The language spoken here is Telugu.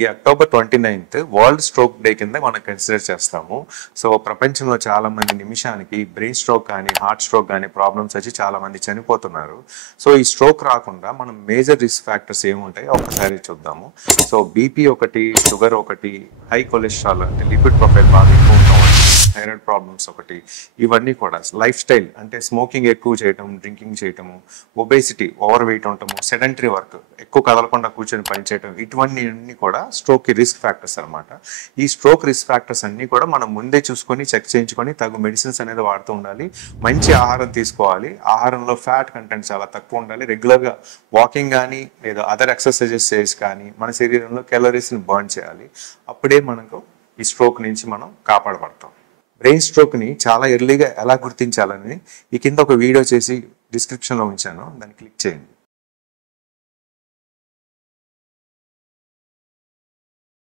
ఈ October 29th world stroke day కింద మనం కన్సిడర్ చేస్తాము. సో ప్రపంచంలో చాలా మంది నిమిషానికి బ్రెయిన్ స్ట్రోక్ కానీ హార్ట్ స్ట్రోక్ కానీ ప్రాబ్లమ్స్ వచ్చి చాలా మంది చనిపోతున్నారు. సో ఈ స్ట్రోక్ రాకుండా మనం మేజర్ రిస్క్ ఫ్యాక్టర్స్ ఏముంటాయో ఒకసారి చూద్దాము. సో బీపీ ఒకటి, షుగర్ ఒకటి, హై కొలెస్ట్రాల్ అంటే లిపిడ్ ప్రొఫైల్ బాగా ఎక్కువ ఉండడం, థైరాయిడ్ ప్రాబ్లమ్స్ ఒకటి, ఇవన్నీ కూడా లైఫ్ స్టైల్ అంటే స్మోకింగ్ ఎక్కువ చేయటం, డ్రింకింగ్ చేయటము, ఒబేసిటీ ఓవర్ వెయిట్ ఉండటము, సెడెంటరీ వర్క్ ఎక్కువ కదలకుండా కూర్చొని పనిచేయటం, ఇటువంటివన్నీ కూడా స్ట్రోక్కి రిస్క్ ఫ్యాక్టర్స్ అనమాట. ఈ స్ట్రోక్ రిస్క్ ఫ్యాక్టర్స్ అన్నీ కూడా మనం ముందే చూసుకొని చెక్ చేయించుకొని తగు మెడిసిన్స్ అనేది వాడుతూ ఉండాలి. మంచి ఆహారం తీసుకోవాలి. ఆహారంలో ఫ్యాట్ కంటెంట్ చాలా తక్కువ ఉండాలి. రెగ్యులర్గా వాకింగ్ కానీ లేదా అదర్ ఎక్సర్సైజెస్ చేసి కానీ మన శరీరంలో క్యాలరీస్ని బర్న్ చేయాలి. అప్పుడే మనకు ఈ స్ట్రోక్ నుంచి మనం కాపాడబడతాం. బ్రెయిన్ స్ట్రోక్ని చాలా ఎర్లీగా ఎలా గుర్తించాలని ఈ కింద ఒక వీడియో చేసి డిస్క్రిప్షన్లో ఉంచాను, దాన్ని క్లిక్ చేయండి.